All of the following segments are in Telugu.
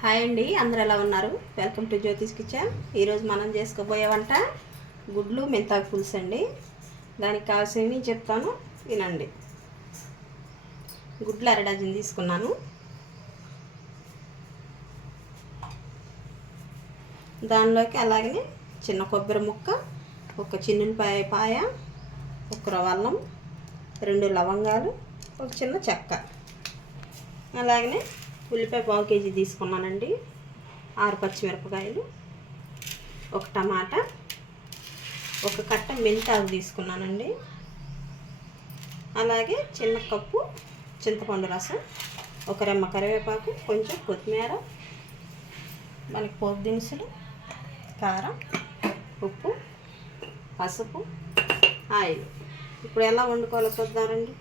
హాయ్ అండి అందరు ఎలా ఉన్నారు? వెల్కమ్ టు జ్యోతిష్ కిచెన్ ఈరోజు మనం చేసుకోబోయే వంట గుడ్లు మెంతాకు పులుసు అండి. దానికి కావాల్సినవి చెప్తాను వినండి. గుడ్లు అరడాజన్ తీసుకున్నాను. దానిలోకి అలాగే చిన్న కొబ్బరి ముక్క ఒక చిన్నుపాయ పాయ ఒక రవల్లం రెండు లవంగాలు ఒక చిన్న చెక్క. అలాగనే ఉల్లిపాయ పావు కేజీ తీసుకున్నానండి. ఆరు పచ్చిమిరపకాయలు ఒక టమాటా ఒక కట్ట మెంతాకు తీసుకున్నానండి. అలాగే చిన్న కప్పు చింతపండు రసం ఒక రెమ్మ కరివేపాకు కొంచెం కొత్తిమీర మనకి పోపు దినుసులు కారం ఉప్పు పసుపు ఆయిల్. ఇప్పుడు ఎలా వండుకోవాలో చూద్దామండి.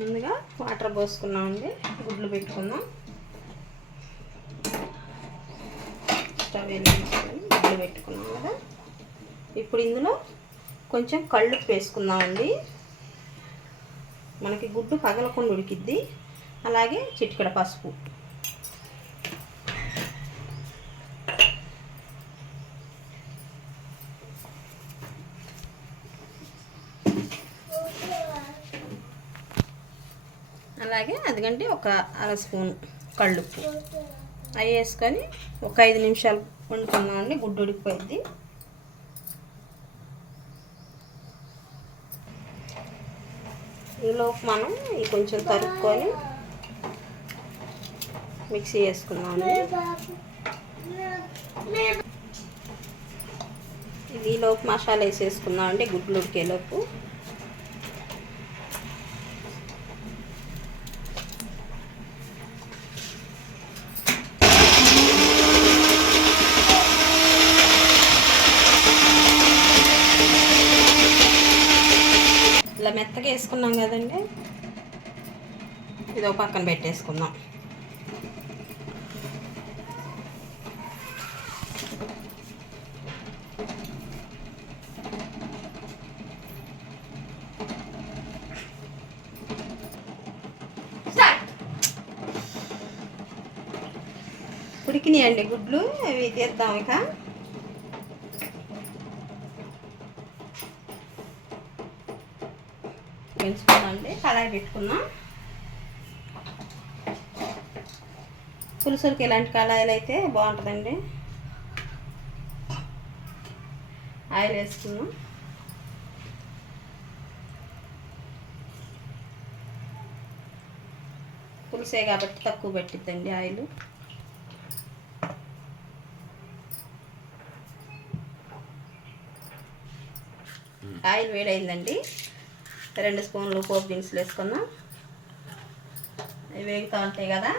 ముందుగా వాటర్ పోసుకున్నామండి. గుడ్లు పెట్టుకుందాం. స్టవ్ వెలిగించుకొని గుడ్లు పెట్టుకున్నాం కదా. ఇప్పుడు ఇందులో కొంచెం కళ్ళు వేసుకుందామండి. మనకి గుడ్డు పగలకుండా ఉడికిద్ది. అలాగే చిటికెడ పసుపు. అలాగే అదిగంటే ఒక అర స్పూన్ కళ్ళుప్పు. అవి వేసుకొని ఒక ఐదు నిమిషాలు వండుకున్నామండి గుడ్డు ఉడికిపోయింది ఈలోపు మనం ఇది కొంచెం తరుక్కొని మిక్సీ వేసుకుందామండి. ఇది ఈలోపు మసాలా వేసేసుకున్నామండి గుడ్లు ఉడికేలోపు ఇలా వేసుకున్నాం కదండి. ఇది పక్కన పెట్టేసుకుందాం. ఉడికినాయండి గుడ్లు అవి తీద్దాం ఇక. పెంచుకుందామండి కళాయి పెట్టుకుందాం పులుసులకి ఇలాంటి కళాయిలు అయితే బాగుంటుందండి. ఆయిల్ వేసుకుందాం. పులుసే కాబట్టి తక్కువ పెట్టిద్దండి ఆయిల్. ఆయిల్ వేడైందండి. రెండు స్పూన్లు పోపు దినుసులు వేసుకుందాం. అవి వేగుతూ ఉంటాయి కదా.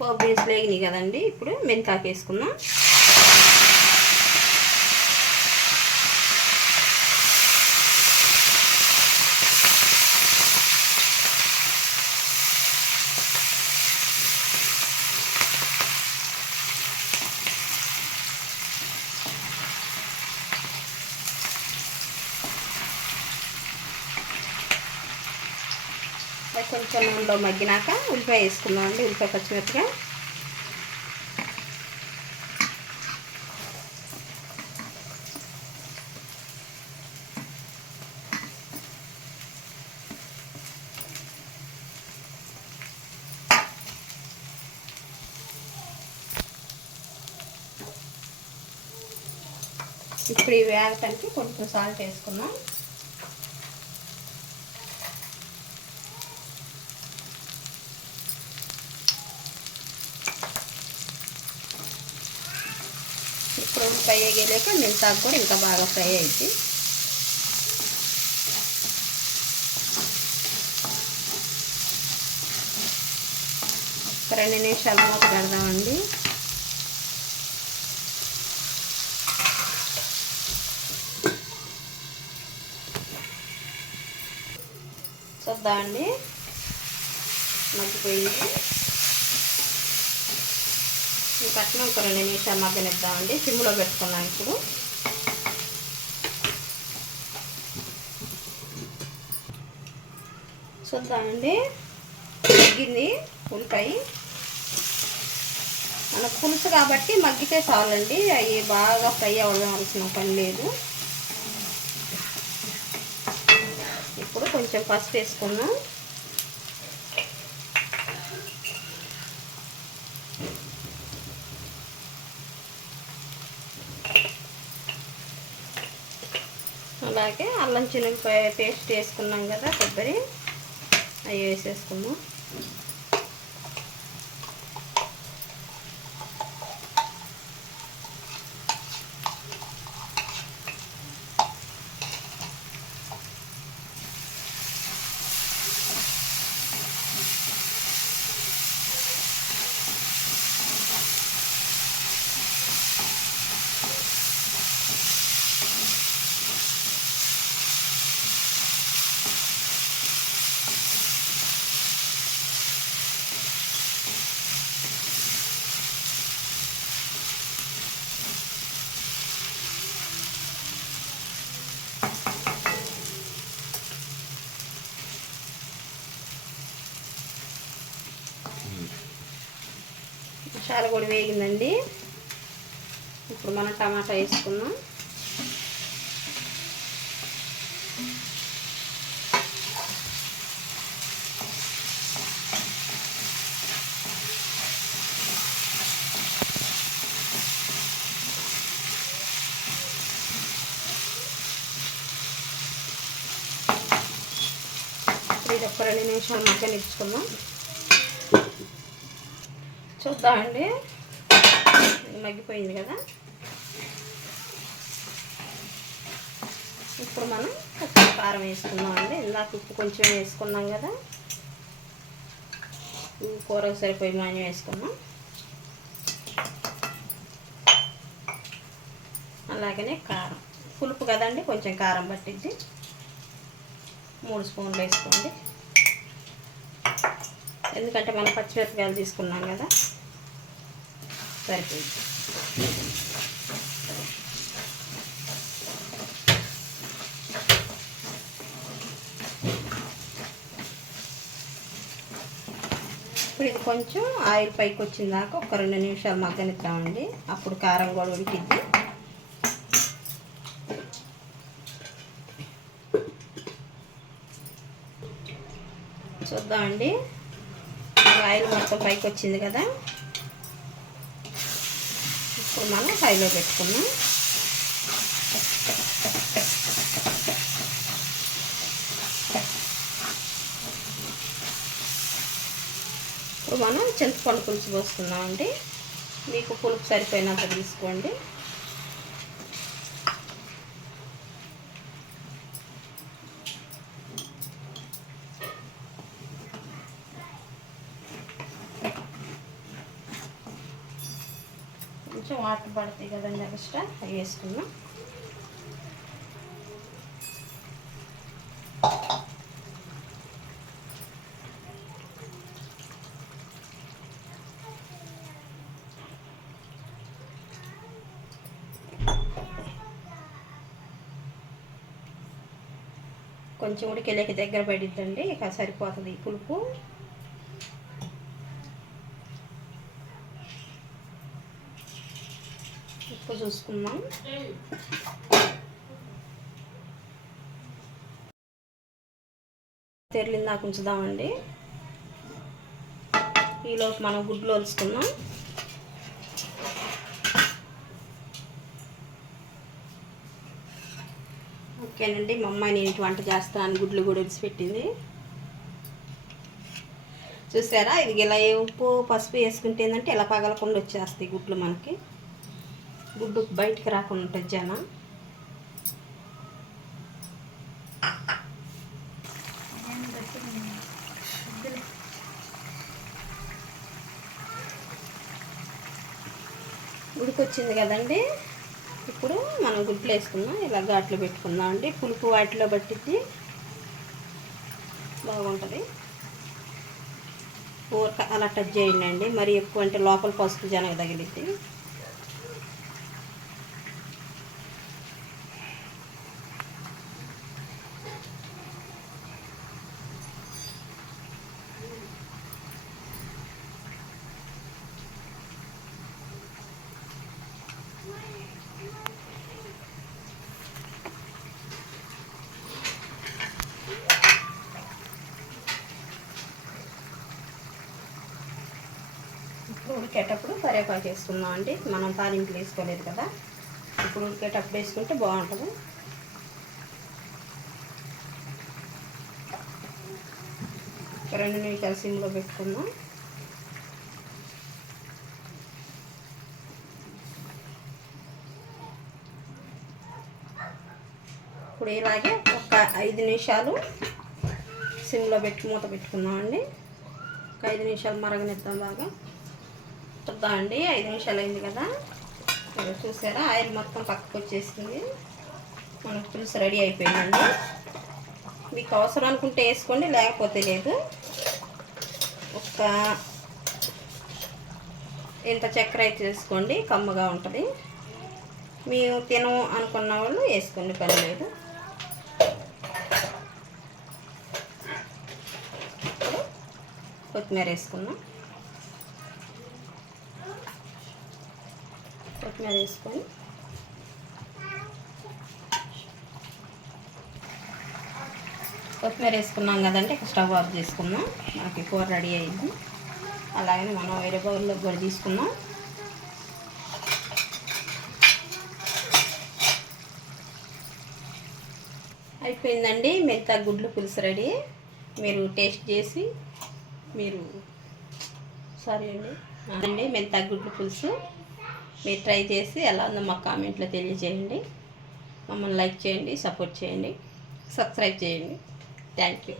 పోపు దినుసులు వేగినాయి కదండి. ఇప్పుడు మెంతాకు వేసుకుందాం. కొంచెం నూనెలో మగ్గినాక ఉల్లిపాయ వేసుకుందాం అండి. ఉల్లిపాయ పచ్చిమిరపకాయ. ఇప్పుడు ఈ వేగటానికి కొంచెం సాల్ట్ వేసుకున్నాం ఇప్పుడు ఫ్రై అయ్యేలేక మెంతాకు కూడా ఇంకా బాగా ఫ్రై అయింది ఒక రెండు నిమిషాలు మూత పెడదామండి. చూద్దామండి. చూద్దాం మగ్గిపోయింది. ఈ కట్నం ఒక రెండు నిమిషాలు మగ్గనిద్దామండి. సిమ్లో పెట్టుకున్నాను ఇప్పుడు. చూద్దామండి. మగ్గింది ఉల్లిపాయ. మన పులుసు కాబట్టి మగ్గితే చాలండి. అవి బాగా ఫ్రై అవ్వాల్సిన పని లేదు. ఇప్పుడు కొంచెం పసుపు వేసుకున్నాం అలాగే అల్లం చిన్న పేస్ట్ వేసుకున్నాం కదా కొబ్బరి. అవి వేసేసుకున్నాం మసాలా కూడా వేగిందండి. ఇప్పుడు మనం టమాటా వేసుకున్నాం ఇది ఒక రెండు నిమిషాలు మగ్గనిచ్చుకుందాం. చూద్దామండి అండి. మగ్గిపోయింది కదా. ఇప్పుడు మనం ఉప్పు కారం వేసుకుందాం అండి. ఇందాక ఉప్పు కొంచెం వేసుకున్నాం కదా. ఈ కూరకు సరిపోయి మాని వేసుకున్నాం అలాగనే కారం. పులుపు కదండి కొంచెం కారం పట్టిద్ది. మూడు స్పూన్లు వేసుకోండి. ఎందుకంటే మనం పచ్చిమిరపకాయలు తీసుకున్నాం కదా. సరిపోయింది. ఇప్పుడు ఇది కొంచెం ఆయిల్ పైకి వచ్చిన దాకా ఒక రెండు నిమిషాలు మగ్గనిద్దామండి. అప్పుడు కారం కూడా ఉడికిద్ది. చూద్దామండి. ఆయిల్ మొత్తం పైకి వచ్చింది కదా. ఇప్పుడు మనం హైలో పెట్టుకున్నాం ఇప్పుడు మనం చింతపండు పులుసు పోస్తున్నామండి. అండి మీకు పులుపు సరిపోయినంత తీసుకోండి. కొంచెం వాటర్ పడతాయి కదండి ఎక్స్ట్రా? అవి వేసుకున్నాం కొంచెం ఉడికెళ్ళకి దగ్గర పడిద్దండి ఇక సరిపోతుంది పులుపు ఉప్పు చూసుకుందాం. తెరలిందాక ఉంచుదామండి. ఈలోపు మనం గుడ్లు వలుసుకుందాం ఓకేనండి మా అమ్మాయి నేను వంట చేస్తాను గుడ్లు కూడా పెట్టింది. చూసారా? ఇది ఇలా ఏ ఉప్పు పసుపు వేసుకుంటే ఏంటంటే ఇలా పగలకుండా వచ్చేస్తాయి గుడ్లు మనకి. గుడ్డు బయటికి రాకుండా ఉంటుంది జనం ఉడికొచ్చింది కదండి. ఇప్పుడు మనం గుడ్లు వేసుకుందాం. ఇలా ఘాట్లు పెట్టుకుందాం అండి. పులుపు వాటిలో పట్టిద్ది. బాగుంటుంది. ఊరక అలా టచ్ చేయండి అండి. మరి ఎక్కువ అంటే లోపల పసుపు జనగ తగిలిద్ది ఇప్పుడు ఉడికేటప్పుడు కరివేపాకు వేసుకుందాం అండి. మనం తాలింపులు వేసుకోలేదు కదా. ఇప్పుడు ఉడికేటప్పుడు వేసుకుంటే బాగుంటుంది. రెండు నిమిషాలు సిమ్లో పెట్టుకుందాం. ఇప్పుడు ఇలాగే ఒక ఐదు నిమిషాలు సిమ్లో పెట్టి మూత పెట్టుకుందాం అండి. ఒక ఐదు నిమిషాలు మరగనిద్దాం బాగా. చూద్దాం అండి? ఐదు నిమిషాలు అయింది కదా. ఇదిగో చూసారా? ఆయిల్ మొత్తం పక్కకు వచ్చేసింది. మనకు పులుసు రెడీ అయిపోయిందండి. మీకు అవసరం అనుకుంటే వేసుకోండి లేకపోతే లేదు. ఒక ఇంత చక్కెర అయితే వేసుకోండి కమ్మగా ఉంటుంది. మేము తినం అనుకున్న వాళ్ళు వేసుకోండి పని లేదు కొత్తిమీర వేసుకున్నాం కొత్తిమీర వేసుకొని కొత్తిమీర వేసుకున్నాం కదండి ఇక స్టవ్ ఆఫ్ చేసుకున్నాం. మనకి కూర రెడీ అయింది. అలాగే మనం వేరే బౌల్లో కూడా తీసుకున్నాం అయిపోయిందండి మిగతా గుడ్లు పులుసు రెడీ. మీరు టేస్ట్ చేసి మీరు సారీ అండి అండి మెంతా గుడ్లు పులుసు. మీరు ట్రై చేసి ఎలా ఉందో మా కామెంట్లో తెలియజేయండి. మమ్మల్ని లైక్ చేయండి సపోర్ట్ చేయండి సబ్స్క్రైబ్ చేయండి. Thank you.